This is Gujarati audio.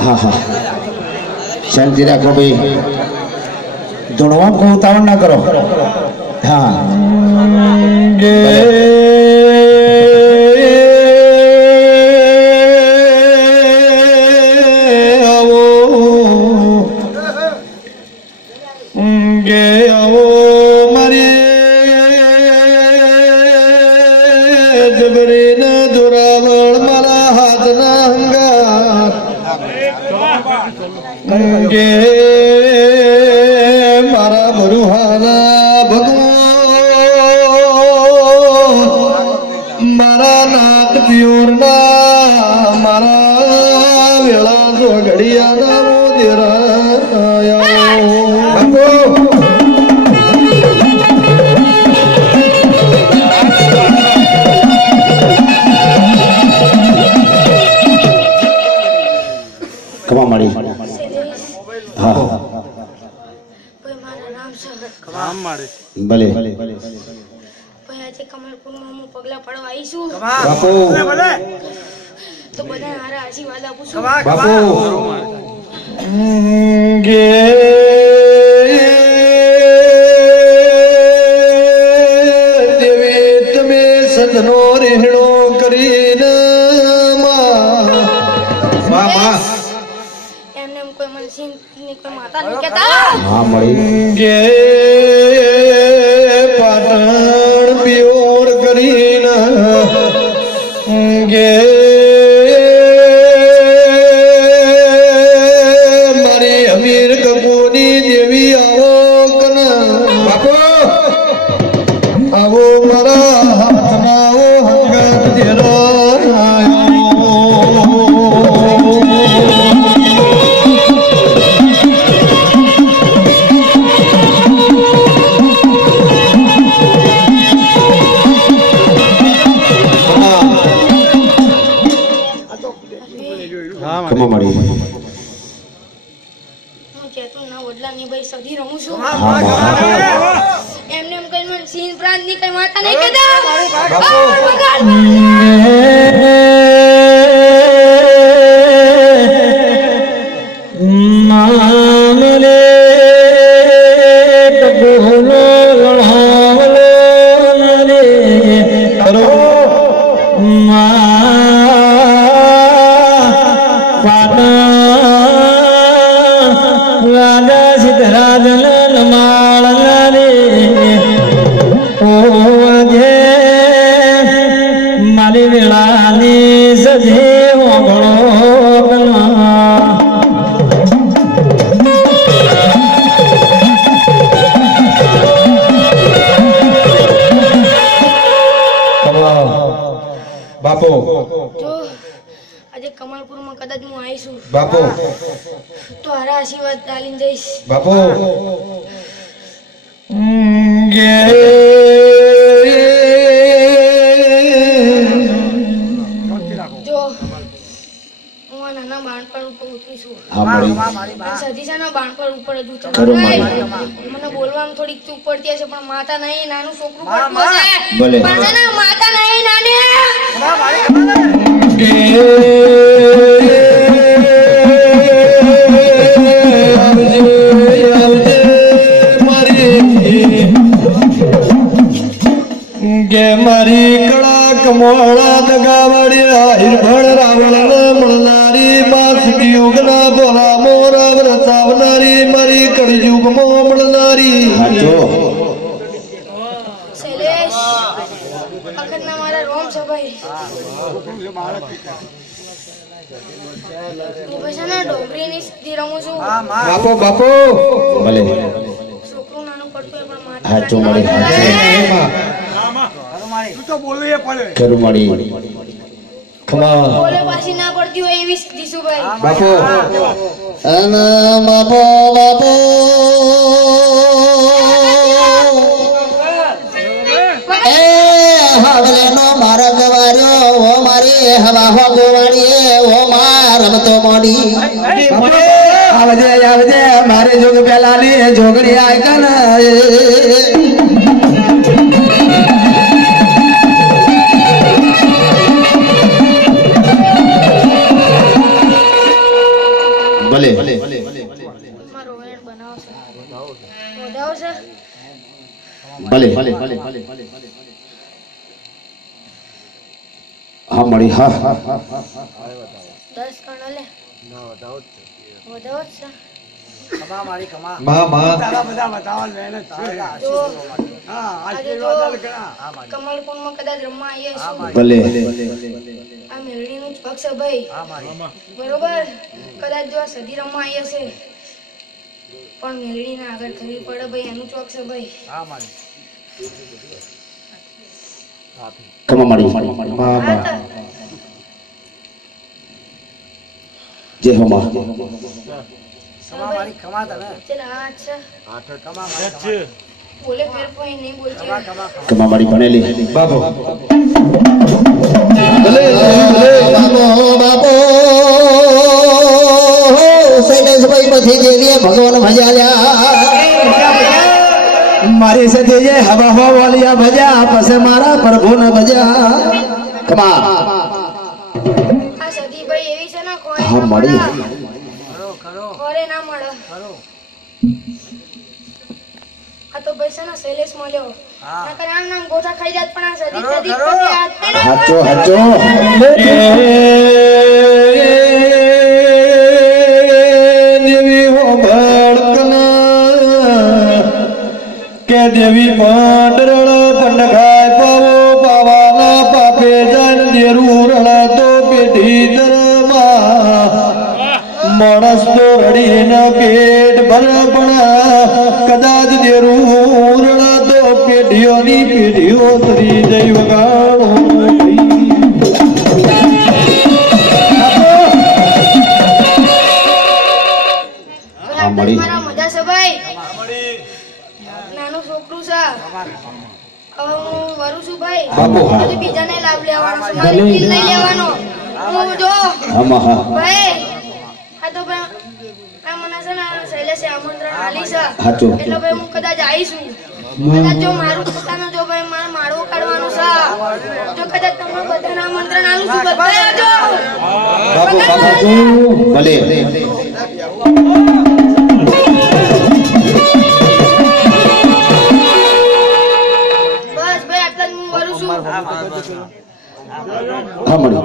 हाँ हाँ शांति रखो भाई दोनों को उतावल ना करो हाँ मारा मरुहाना भगवान मारा नाथ प्योरना मारा वेला जो घड़िया ना तेरा कमा मारी हाँ भले कमलपुर में पगला पड़वा आईशु बापू तो बधा हारा आशीर्वाद आपू छु बापू गे देवी तमे सदनो रेहणो करीन मामा कोई मनसिंह ने कोई माता नहीं कहता हाँ मरेंगे पाटण प्योर करीना गे मारे अमीर कपूरी देवी आवो कना बापू आवो मरा हाथ नाओ हंगात तेरा कमा मरी હું કેતો ના વડલા ની ભાઈ સધી રમું છું हाँ એમને એમ કઈ મને સીન પ્રાંત ની કઈ માતા નહીં કહેતા नाम ले बोलो गढ़ावलो रे करो राजा सिद्धराज माल रे ओ जे माली वेला ने सजे बापू જો આજે કમલપુર માં કદાચ હું આવીશું बापू તો હારા આશીર્વાદ ડાલીને જઈશ बापू જો હું આ નાના બાણપણ ઉપર ઉતરીશું સતીશાના બાણપણ ઉપર જ ઉતરું મને બોલવામાં થોડીક ચૂક પડતી હશે પણ માતા નહીં નાનું છોકરું પડતું હશે પણ માતા નહીં નાની गे मारी कड़ा कमोड़ा दगावड़िया हिरभड़ रावण मलनारी बास की उगना बोला मोरा व्रतावनारी मारी कड़युग मो मलनारी शैलेश अखन्ना मारा रोम सभाई निभसना डोंगरी ની સિદ્ધિ રમું છું બાપો બાપો ભલે છોકરું નાનું પડતું પણ માતા હાચો મળી તો બોલવી પડે કરું મળી ખમા બોલે પાછી ના પડતી હોય એવી સિદ્ધિ છું ભાઈ બાપો અના બાપો બાપો એ હવલે નો માર્ગ વાર્યો ઓ મારી હવા હો ગોવાડીએ ઓ માર રમતો મોડી આવજે આવજે મારી જોગ પેલાની જોગડી આય કન ભલે હા મળી હા 10 કણ લે વધાવો છે તારા બધા બતાવવા મહેનત છે. જો હા, આજે આશીર્વાદ જો ઘણા. કમલકુંડમાં કદાચ રમવા આવીએ છું. ભલે આ મેળડીનું જ પગ છે ભાઈ બરોબર. કદાચ જો આ સદી રમવા આવીએ છે પણ મેળડીને આગળ કરવી પડે ભાઈ, એનું ચોક છે ભાઈ. કમા મળી હા તો જય હો માં ચલ આ છે બોલે ફેર કોઈ નહીં બોલતી. કમા મળી ભણેલી બાબો બાબો શૈલેષભાઈ પછી દેવીએ ભગવાન ભજાલ્યા મારી સાથે જે હવા હો વાલિયા ભજ્યા પછી મારા પ્રભુને ભજ્યા કમા આ સદી ભાઈ એવી છે ને કોઈ હા ના મળી મળે. ખોરે ના મળે. આ તો ભાઈ છે ને શૈલેષ મળ્યો નકર આમ નામ ગોથા ખાઈ જાત પણ આ સદી સદી પછી હાથે ના હાચો હાચો દેવી હો ભડકના કે દેવી પાંડરળ પંડગાય પાવો પાવાના પાપે જન દેરું રળ તો પેઢી દરમાં માણસ તો રડીને પેટ ભર પણ કદાચ દેરું રળ તો પેઢીઓની પેઢીઓ તરી જઈ વગાડો મળી. મારા મજા છે ભાઈ. નાનું છોકરું છે. હવે હું વરું છું ભાઈ. બાપુ, હા. હજી બીજાને લાભ લેવાનો છે. મારે કિલ નહીં લેવાનો. હું જો ભાઈ આ તો ભાઈ આ મને છે ને શૈલેષે આમંત્રણ આલી છે. હાચું. એટલે ભાઈ હું કદાચ આવીશું. કદાચ જો મારું પોતાનું જો ભાઈ મારે માળવો કાઢવાનો છે. જો કદાચ તમને બધાને આમંત્રણ આલું છું બધા આવજો. ભલે બસ ભાઈ આટલા જ હું વરું છું. હા મળી